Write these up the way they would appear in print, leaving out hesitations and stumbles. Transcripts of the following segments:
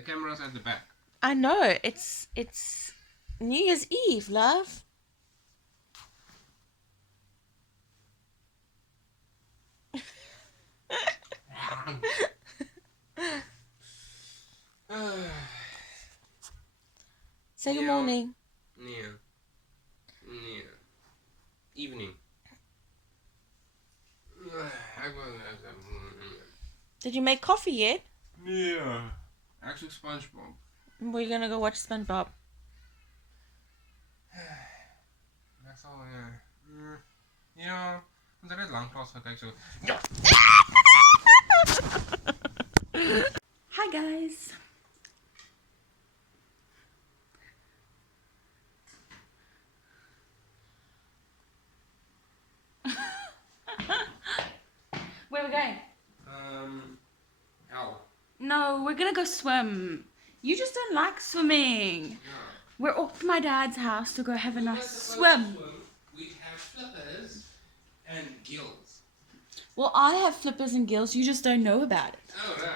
The camera's at the back. I know. It's New Year's Eve, love. Say good morning. Yeah. Evening. Did you make coffee yet? Yeah. Actually, SpongeBob. We're gonna go watch SpongeBob. That's all, yeah. Ja, want er het lang klas gekyk so. Hi guys. Where are we going? Hell. No, we're gonna go swim. You just don't like swimming. Yeah. We're off to my dad's house to go have a nice swim. We have flippers and gills. Well, I have flippers and gills. You just don't know about it. Oh, no.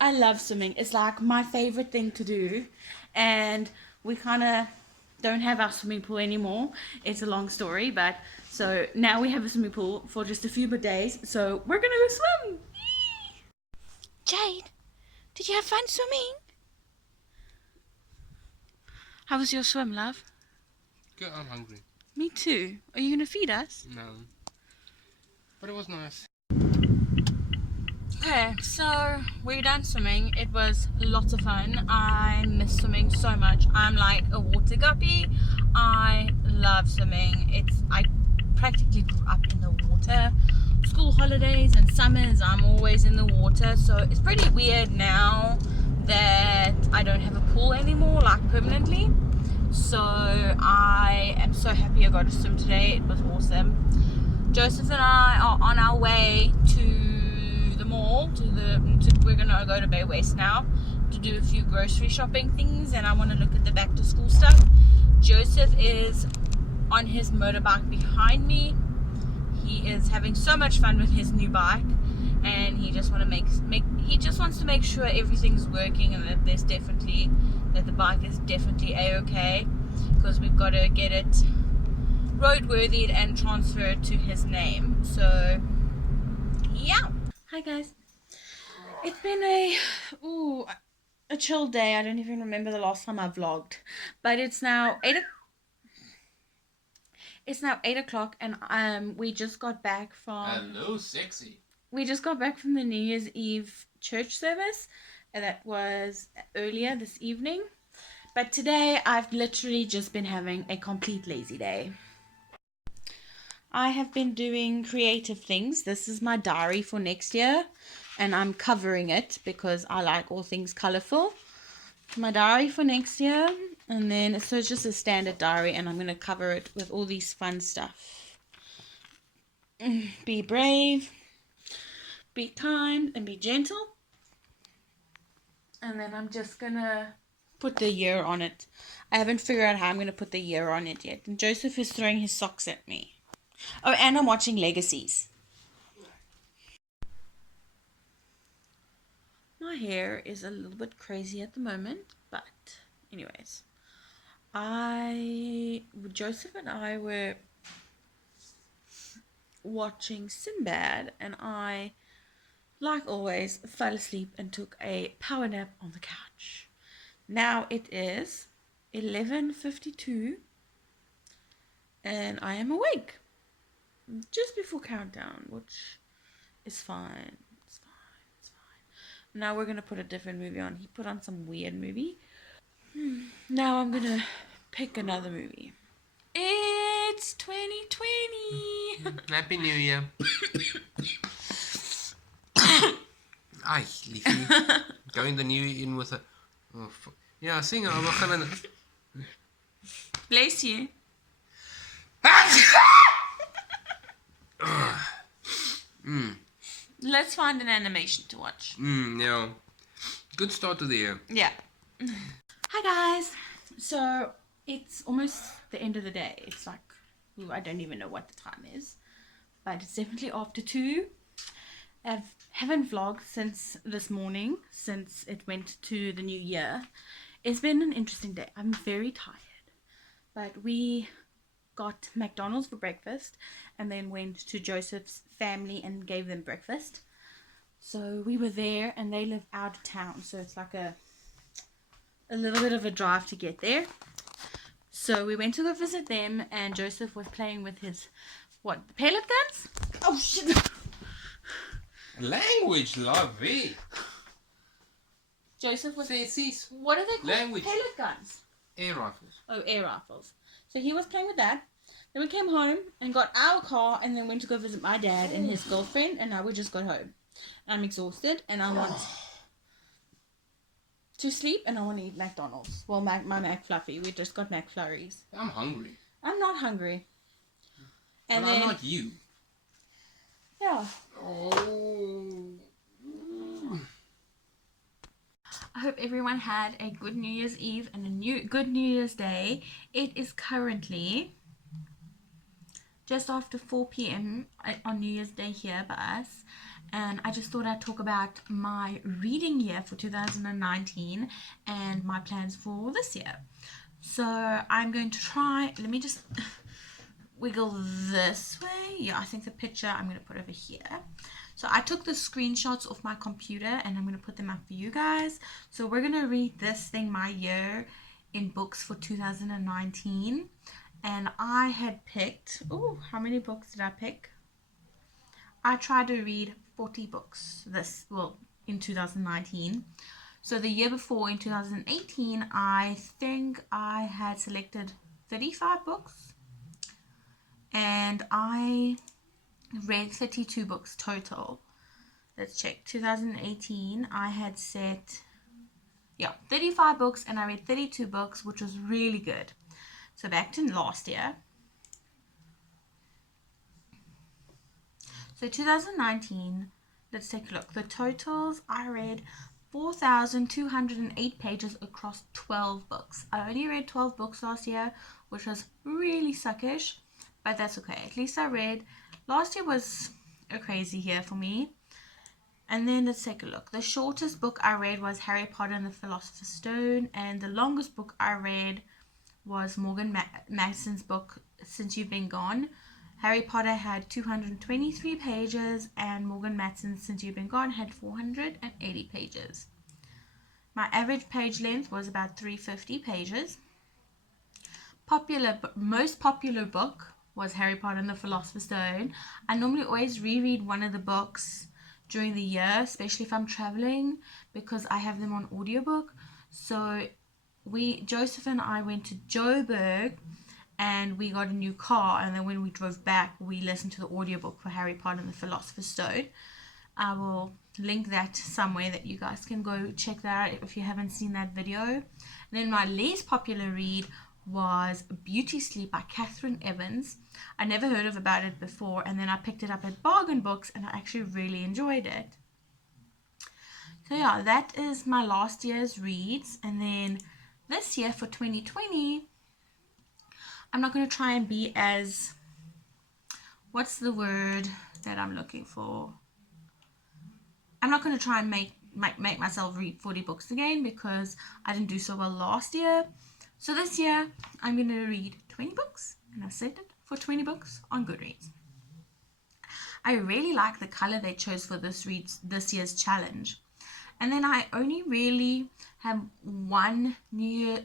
I love swimming. It's like my favorite thing to do. And we kind of don't have our swimming pool anymore. It's a long story, but so now we have a swimming pool for just a few more days. So we're going to go swim. Jade, did you have fun swimming? How was your swim, love? Good, I'm hungry. Me too. Are you going to feed us? No. But it was nice. Okay, so we're done swimming. It was lots of fun. I miss swimming so much. I'm like a water guppy. I love swimming. I practically grew up in the water. School holidays and summers, I'm always in the water. So it's pretty weird now that I don't have a pool anymore, like permanently. So I am so happy I got to swim today. It was awesome. Joseph and I are on our way to the mall. We're gonna go to Bay West now to do a few grocery shopping things, and I want to look at the back to school stuff. Joseph is on his motorbike behind me. He is having so much fun with his new bike, and he just wants to make sure everything's working and that the bike is definitely a-okay, because we've got to get it roadworthy and transfer it to his name. So yeah. Hi guys. It's been a chill day. I don't even remember the last time I vlogged, but it's now 8 o'clock, and we just got back from Hello, sexy. We just got back from the New Year's Eve church service, and that was earlier this evening. But today I've literally just been having a complete lazy day. I have been doing creative things. This is my diary for next year, and I'm covering it because I like all things colorful. My diary for next year, and then so it's just a standard diary, and I'm going to cover it with all these fun stuff. Be brave, be kind, and be gentle. And then I'm just going to put the year on it. I haven't figured out how I'm going to put the year on it yet. And Joseph is throwing his socks at me. Oh, and I'm watching Legacies. My hair is a little bit crazy at the moment, but anyways, Joseph and I were watching Sinbad, and I, like always, fell asleep and took a power nap on the couch. Now it is 11:52, and I am awake. Just before countdown, which is fine. It's fine. Now we're gonna put a different movie on. He put on some weird movie. Now I'm gonna pick another movie. It's 2020. Happy New Year. Ai, liefie. Going the new year in with a... Oh, fuck. Ja, sing het. We gaan... Bless you. Let's find an animation to watch. Yeah. Good start to the year. Yeah. Hi guys. So it's almost the end of the day. It's like, I don't even know what the time is, but it's definitely after 2. I've haven't vlogged since this morning, since it went to the new year. It's been an interesting day. I'm very tired. But we got McDonald's for breakfast and then went to Joseph's family and gave them breakfast. So we were there, and they live out of town, so it's like a little bit of a drive to get there. So we went to go visit them, and Joseph was playing with his, what, pellet guns? Oh shit! Language, lovey. Joseph was... See, What are they called? language. Pellet guns. Air rifles. Oh, air rifles. So he was playing with that. Then we came home and got our car and then went to go visit my dad and his girlfriend, and now we just got home. I'm exhausted and I want to sleep and I want to eat McDonald's. Well, my McFluffy. We just got McFlurries. I'm hungry. I'm not hungry. And but then... I'm not you. Yeah. Oh. I hope everyone had a good New Year's Eve and a good New Year's Day. It is currently just after 4 p.m. on New Year's Day here by us. And I just thought I'd talk about my reading year for 2019 and my plans for this year. So I'm going to try, let me just wiggle this way. Yeah, I think the picture I'm going to put over here. So I took the screenshots off my computer and I'm going to put them up for you guys. So we're going to read this thing, my year in books for 2019. And I had picked, how many books did I pick? I tried to read 40 books in 2019. So the year before, in 2018, I think I had selected 35 books. And I read 32 books total. Let's check. 2018, I had set 35 books, and I read 32 books, which was really good. So back to last year. So 2019, let's take a look. The totals, I read 4,208 pages across 12 books. I only read 12 books last year, which was really suckish, but that's okay. At least I read. Last year was a crazy year for me. And then let's take a look. The shortest book I read was Harry Potter and the Philosopher's Stone, and the longest book I read was Morgan Mattison's book, Since You've Been Gone. Harry Potter had 223 pages, and Morgan Mattison's Since You've Been Gone had 480 pages. My average page length was about 350 pages. Most popular book was Harry Potter and the Philosopher's Stone. I normally always reread one of the books during the year, especially if I'm traveling, because I have them on audiobook. So Joseph and I went to Joburg and we got a new car, and then when we drove back, we listened to the audiobook for Harry Potter and the Philosopher's Stone. I will link that somewhere that you guys can go check that out if you haven't seen that video. And then my least popular read was Beauty Sleep by Catherine Evans. I never heard about it before, and then I picked it up at Bargain Books and I actually really enjoyed it. So yeah, that is my last year's reads. And then this year for 2020, I'm not going to try and be as, what's the word that I'm looking for? I'm not going to try and make myself read 40 books again, because I didn't do so well last year. So this year, I'm going to read 20 books, and I've set it for 20 books on Goodreads. I really like the color they chose for this year's challenge. And then I only really have one New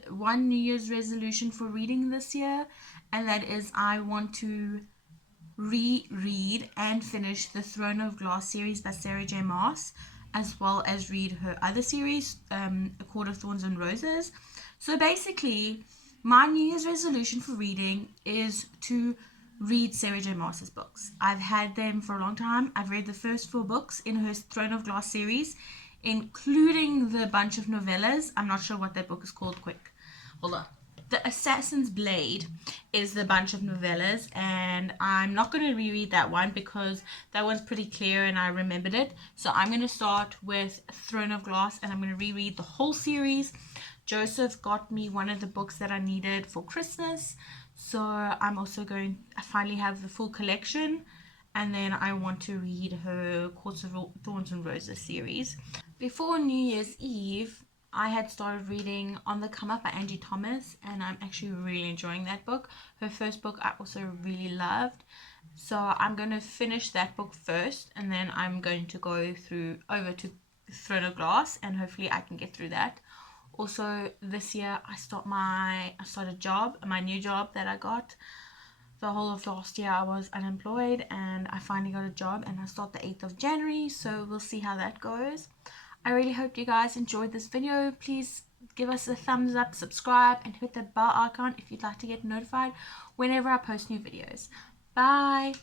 Year's resolution for reading this year, and that is I want to reread and finish the Throne of Glass series by Sarah J. Maas, as well as read her other series, A Court of Thorns and Roses. So basically, my New Year's resolution for reading is to read Sarah J. Maas's books. I've had them for a long time. I've read the first 4 books in her Throne of Glass series, including the bunch of novellas. I'm not sure what that book is called. Quick, hold on. The Assassin's Blade is the bunch of novellas, and I'm not going to reread that one because that one's pretty clear and I remembered it. So I'm going to start with Throne of Glass, and I'm going to reread the whole series. Joseph got me one of the books that I needed for Christmas, so I'm also I finally have the full collection, and then I want to read her Courts of Thorns and Roses series. Before New Year's Eve, I had started reading On the Come Up by Angie Thomas, and I'm actually really enjoying that book. Her first book I also really loved, so I'm going to finish that book first, and then I'm going to go over to Throne of Glass, and hopefully I can get through that. Also, this year I start my new job that I got. The whole of last year I was unemployed, and I finally got a job, and I start the 8th of January, so we'll see how that goes. I really hope you guys enjoyed this video. Please give us a thumbs up, subscribe, and hit that bell icon if you'd like to get notified whenever I post new videos. Bye!